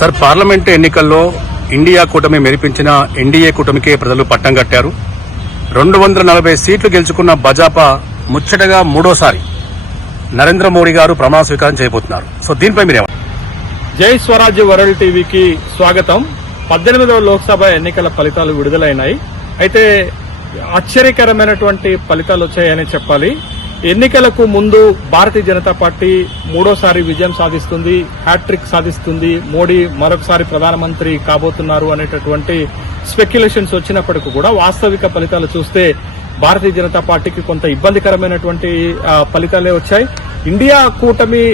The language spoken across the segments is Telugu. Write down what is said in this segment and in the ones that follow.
సార్, పార్లమెంట్ ఎన్నికల్లో ఇండియా కూటమి మెరిపించిన ఎన్డీఏ కూటమికే ప్రజలు పట్టం కట్టారు. 240 సీట్లు గెలుచుకున్న భాజపా ముచ్చటగా మూడోసారి నరేంద్ర మోడీ గారు ప్రమాణ స్వీకారం చేయబోతున్నారు. సో దీనిపై మీరేమంటారు? జై స్వరాజ్య వరల్డ్ టీవీకి స్వాగతం. 18వ లోక్సభ ఎన్నికల ఫలితాలు విడుదలైనాయి. అయితే ఆశ్చర్యకరమైనటువంటి ఫలితాలు వచ్చాయని చెప్పాలి. ఎన్నికలకు ముందు భారతీయ జనతా పార్టీ మూడోసారి విజయం సాధిస్తుంది, హ్యాట్రిక్ సాధిస్తుంది, మోడీ మరొకసారి ప్రధానమంత్రి కాబోతున్నారు అనేటటువంటి స్పెక్యులేషన్స్ వచ్చినప్పటికీ కూడా వాస్తవిక ఫలితాలు చూస్తే భారతీయ జనతా పార్టీకి కొంత ఇబ్బందికరమైనటువంటి ఫలితాలే వచ్చాయి. ఇండియా కూటమి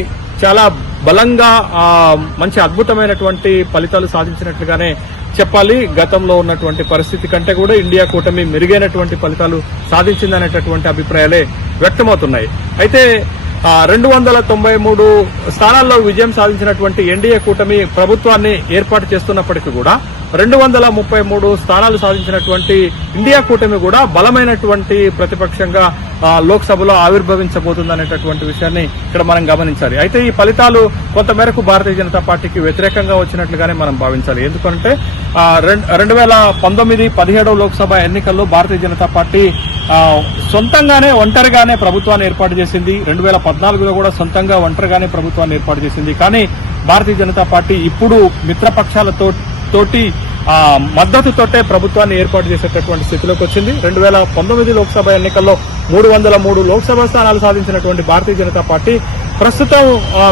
చాలా బలంగా మంచి అద్భుతమైనటువంటి ఫలితాలు సాధించినట్లుగానే చెప్పాలి. గతంలో ఉన్నటువంటి పరిస్థితి కంటే కూడా ఇండియా కూటమి మెరుగైనటువంటి ఫలితాలు సాధించిందనేటటువంటి అభిప్రాయాలే వ్యక్తమవుతున్నాయి. అయితే 293 స్థానాల్లో విజయం సాధించినటువంటి ఎన్డీఏ కూటమి ప్రభుత్వాన్ని ఏర్పాటు చేస్తున్నప్పటికీ కూడా 233 స్థానాలు సాధించినటువంటి ఇండియా కూటమి కూడా బలమైనటువంటి ప్రతిపక్షంగా లోక్సభలో ఆవిర్భవించబోతుందనేటటువంటి విషయాన్ని ఇక్కడ మనం గమనించాలి. అయితే ఈ ఫలితాలు కొంతమేరకు భారతీయ జనతా పార్టీకి వ్యతిరేకంగా వచ్చినట్లుగానే మనం భావించాలి. ఎందుకంటే 2019, 17 లోక్సభ ఎన్నికల్లో భారతీయ జనతా పార్టీ సొంతంగానే ఒంటరిగానే ప్రభుత్వాన్ని ఏర్పాటు చేసింది. 2014లో కూడా సొంతంగా ఒంటరిగానే ప్రభుత్వాన్ని ఏర్పాటు చేసింది. కానీ భారతీయ జనతా పార్టీ ఇప్పుడు మిత్రపక్షాలతోటి మద్దతుతోటే ప్రభుత్వాన్ని ఏర్పాటు చేసేటటువంటి స్థితిలోకి వచ్చింది. 2019 లోక్సభ ఎన్నికల్లో 303 లోక్సభ స్థానాలు సాధించినటువంటి భారతీయ జనతా పార్టీ ప్రస్తుతం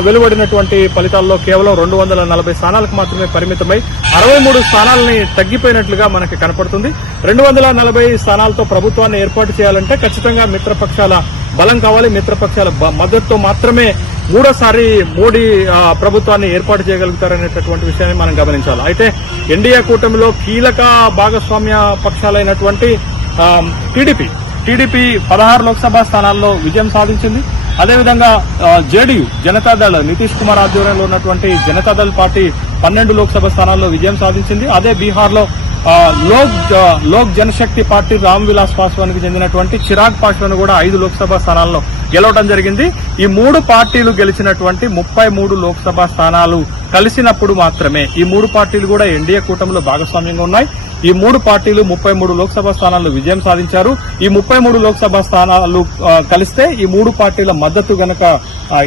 వెలువడినటువంటి ఫలితాల్లో కేవలం 240 స్థానాలకు మాత్రమే పరిమితమై 63 స్థానాలని తగ్గిపోయినట్లుగా మనకి కనపడుతుంది. 240 స్థానాలతో ప్రభుత్వాన్ని ఏర్పాటు చేయాలంటే ఖచ్చితంగా మిత్రపక్షాల బలం కావాలి. మిత్రపక్షాల మద్దతుతో మాత్రమే మూడోసారి మోడీ ప్రభుత్వాన్ని ఏర్పాటు చేయగలుగుతారనేటటువంటి విషయాన్ని మనం గమనించాలి. అయితే ఎన్డీఏ కూటమిలో కీలక భాగస్వామ్య పక్షాలైనటువంటి టీడీపీ 16 లోక్సభ స్థానాల్లో విజయం సాధించింది. అదేవిధంగా జేడీయూ జనతాదళ్ నితీష్ కుమార్ ఆధ్వర్యంలో ఉన్నటువంటి జనతాదళ్ పార్టీ 12 లోక్సభ స్థానాల్లో విజయం సాధించింది. అదే బీహార్లో లోక్ జనశక్తి పార్టీ రామ్ విలాస్ పాస్వాన్ కి చెందినటువంటి చిరాగ్ పాస్వాన్ కూడా 5 లోక్సభ స్థానాల్లో గెలవడం జరిగింది. ఈ 3 పార్టీలు గెలిచినటువంటి 33 లోక్సభ స్థానాలు కలిసినప్పుడు మాత్రమే ఈ 3 పార్టీలు కూడా ఎన్డీఏ కూటమిలో భాగస్వామ్యంగా ఉన్నాయి. ఈ 3 పార్టీలు 33 లోక్సభ స్థానాల్లో విజయం సాధించారు. ఈ 33 లోక్సభ స్థానాలు కలిస్తే ఈ 3 పార్టీల మద్దతు గనక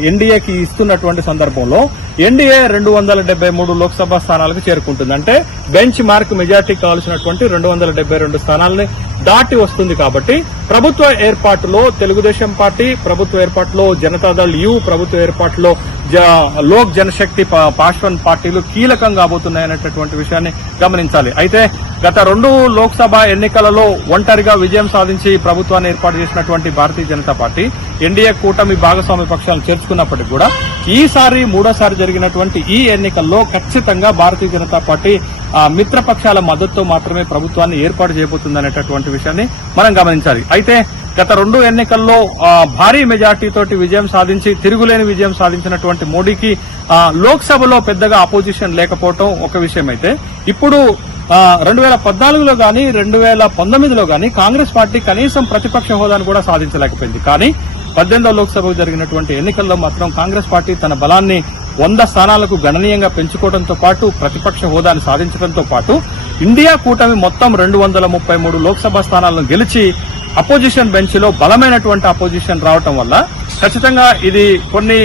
ఎన్డీఏకి ఇస్తున్నటువంటి సందర్భంలో ఎన్డీఏ 273 లోక్సభ స్థానాలకు చేరుకుంటుంది. అంటే బెంచ్ మార్క్ మెజార్టీ కావాల్సినటువంటి 272 స్థానాలని దాటి వస్తుంది. కాబట్టి ప్రభుత్వ ఏర్పాటులో తెలుగుదేశం పార్టీ, ప్రభుత్వ ఏర్పాటులో జనతాదళ్ యు, ప్రభుత్వ ఏర్పాటులో లోక్ జనశక్తి పాస్వాన్ పార్టీలు కీలకం కాబోతున్నాయనేటటువంటి విషయాన్ని గమనించాలి. అయితే గత 2 లోక్సభ ఎన్నికలలో ఒంటరిగా విజయం సాధించి ప్రభుత్వాన్ని ఏర్పాటు చేసినటువంటి భారతీయ జనతా పార్టీ ఎన్డీఏ కూటమి భాగస్వామ్య పక్షాలను చేర్చుకున్నప్పటికీ కూడా ఈసారి మూడోసారి జరిగినటువంటి ఈ ఎన్నికల్లో ఖచ్చితంగా భారతీయ జనతా పార్టీ మిత్రపక్షాల మద్దతుతో మాత్రమే ప్రభుత్వాన్ని ఏర్పాటు చేయబోతుందనేటటువంటి విషయాన్ని మనం గమనించాలి. అయితే గత 2 ఎన్నికల్లో భారీ మెజార్టీతోటి విజయం సాధించి తిరుగులేని విజయం సాధించినటువంటి మోడీకి లోక్సభలో పెద్దగా అపోజిషన్ లేకపోవడం ఒక విషయం. అయితే ఇప్పుడు 2014లో గానీ 2019లో గానీ కాంగ్రెస్ పార్టీ కనీసం ప్రతిపక్ష హోదాను కూడా సాధించలేకపోయింది. కానీ 18వ లోక్సభకు జరిగినటువంటి ఎన్నికల్లో మాత్రం కాంగ్రెస్ పార్టీ తన బలాన్ని 100 స్థానాలకు గణనీయంగా పెంచుకోవడంతో పాటు ప్రతిపక్ష హోదాను సాధించడంతో పాటు ఇండియా కూటమి మొత్తం 233 లోక్సభ స్థానాలను గెలిచి అపోజిషన్ బెంచ్ లో బలమైనటువంటి అపోజిషన్ రావటం వల్ల ఖచ్చితంగా ఇది కొన్ని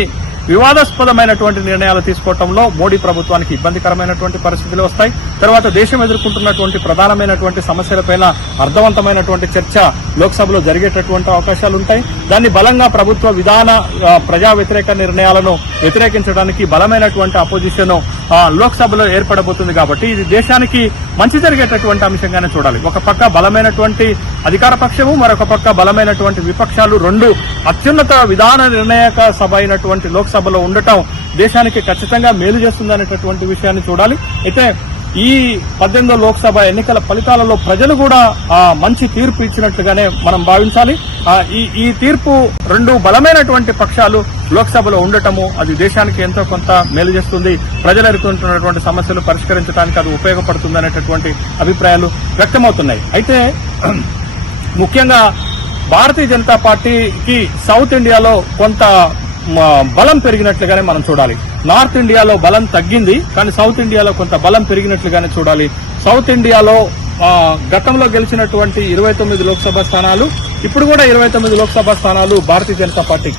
వివాదాస్పదమైనటువంటి నిర్ణయాలు తీసుకోవడంలో మోడీ ప్రభుత్వానికి ఇబ్బందికరమైనటువంటి పరిస్థితులు వస్తాయి. తర్వాత దేశం ఎదుర్కొంటున్నటువంటి ప్రధానమైనటువంటి సమస్యలపైన అర్థవంతమైన చర్చ లోక్సభలో జరిగేటటువంటి అవకాశాలు ఉంటాయి. దాన్ని బలంగా ప్రభుత్వ విధాన ప్రజా వ్యతిరేక నిర్ణయాలను వ్యతిరేకించడానికి బలమైనటువంటి అపోజిషన్ లోక్సభలో ఏర్పడబోతుంది. కాబట్టి ఇది దేశానికి మంచి జరిగేటటువంటి అంశంగానే చూడాలి. ఒక పక్క బలమైనటువంటి అధికార పక్షము, మరొక పక్క బలమైనటువంటి విపక్షాలు 2 అత్యున్నత విధాన నిర్ణాయక సభ అయినటువంటి లోక్సభలో ఉండటం దేశానికి ఖచ్చితంగా మేలు చేస్తుందనేటటువంటి విషయాన్ని చూడాలి. అయితే ఈ 18వ లోక్సభ ఎన్నికల ఫలితాలలో ప్రజలు కూడా మంచి తీర్పు ఇచ్చినట్లుగానే మనం భావించాలి. ఈ తీర్పు 2 బలమైనటువంటి పక్షాలు లోక్సభలో ఉండటము అది దేశానికి ఎంతో కొంత మేలు చేస్తుంది. ప్రజలు ఎదుర్కొంటున్నటువంటి సమస్యలు పరిష్కరించడానికి అది ఉపయోగపడుతుందనేటటువంటి అభిప్రాయాలు వ్యక్తమవుతున్నాయి. అయితే ముఖ్యంగా భారతీయ జనతా పార్టీకి సౌత్ ఇండియాలో కొంత బలం పెరిగినట్లుగానే మనం చూడాలి. నార్త్ ఇండియాలో బలం తగ్గింది, కానీ సౌత్ ఇండియాలో కొంత బలం పెరిగినట్లుగానే చూడాలి. సౌత్ ఇండియాలో గతంలో గెలిచినటువంటి 29 లోక్సభ స్థానాలు, ఇప్పుడు కూడా 29 లోక్సభ స్థానాలు భారతీయ జనతా పార్టీ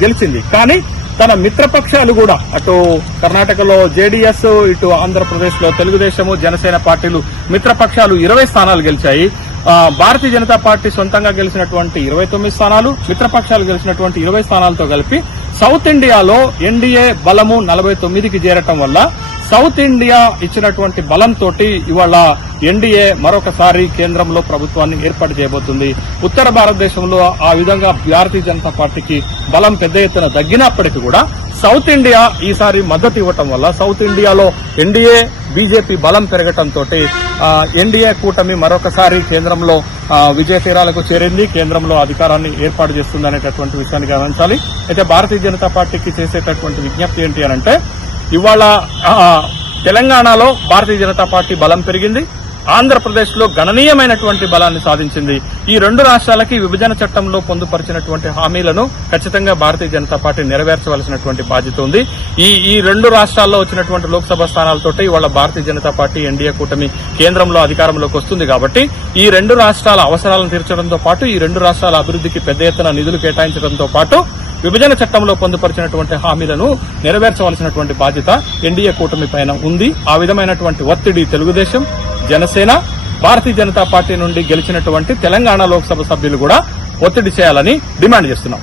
గెలిచింది. కానీ తన మిత్రపక్షాలు కూడా అటు కర్ణాటకలో జేడీఎస్, ఇటు ఆంధ్రప్రదేశ్ లో తెలుగుదేశము, జనసేన పార్టీలు మిత్రపక్షాలు 20 స్థానాలు గెలిచాయి. భారతీయ జనతా పార్టీ సొంతంగా గెలిచినటువంటి 29 స్థానాలు, మిత్రపక్షాలు గెలిచినటువంటి 20 స్థానాలతో కలిపి సౌత్ ఇండియాలో ఎన్డీఏ బలము 49కి చేరటం వల్ల సౌత్ ఇండియా ఇచ్చినటువంటి బలంతో ఇవాళ ఎన్డీఏ మరొకసారి కేంద్రంలో ప్రభుత్వాన్ని ఏర్పాటు చేయబోతుంది. ఉత్తర భారతదేశంలో ఆ విధంగా భారతీయ జనతా పార్టీకి బలం పెద్ద ఎత్తున తగ్గినప్పటికీ కూడా సౌత్ ఇండియా ఈసారి మద్దతు ఇవ్వటం వల్ల సౌత్ ఇండియాలో ఎన్డీఏ బీజేపీ బలం పెరగటంతో ఎన్డీఏ కూటమి మరొకసారి కేంద్రంలో విజయ తీరాలకు చేరింది, కేంద్రంలో అధికారాన్ని ఏర్పాటు చేస్తుంది అనేటటువంటి విషయాన్ని గమనించాలి. అయితే భారతీయ జనతా పార్టీకి చేసేటటువంటి విజ్ఞప్తి ఏంటి అనంటే, ఇవాళ తెలంగాణలో భారతీయ జనతా పార్టీ బలం పెరిగింది, ఆంధ్రప్రదేశ్ లో గణనీయమైనటువంటి బలాన్ని సాధించింది. ఈ రెండు రాష్ట్రాలకి విభజన చట్టంలో పొందుపరిచినటువంటి హామీలను ఖచ్చితంగా భారతీయ జనతా పార్టీ నెరవేర్చవలసినటువంటి బాధ్యత ఉంది. ఈ రెండు రాష్ట్రాల్లో వచ్చినటువంటి లోక్సభ స్థానాలతోటి ఇవాళ భారతీయ జనతా పార్టీ ఎన్డీఏ కూటమి కేంద్రంలో అధికారంలోకి వస్తుంది. కాబట్టి ఈ రెండు రాష్ట్రాల అవసరాలను తీర్చడంతో పాటు, ఈ రెండు రాష్ట్రాల అభివృద్ధికి పెద్ద ఎత్తున నిధులు కేటాయించడంతో పాటు విభజన చట్టంలో పొందుపరిచినటువంటి హామీలను నెరవేర్చవలసినటువంటి బాధ్యత ఎన్డీఏ కూటమి పైన ఉంది. ఆ విధమైనటువంటి ఒత్తిడి తెలుగుదేశం, జనసేన, భారతీయ జనతా పార్టీ నుండి గెలిచినటువంటి తెలంగాణ లోక్సభ సభ్యులు కూడా ఒత్తిడి చేయాలని డిమాండ్ చేస్తున్నాం.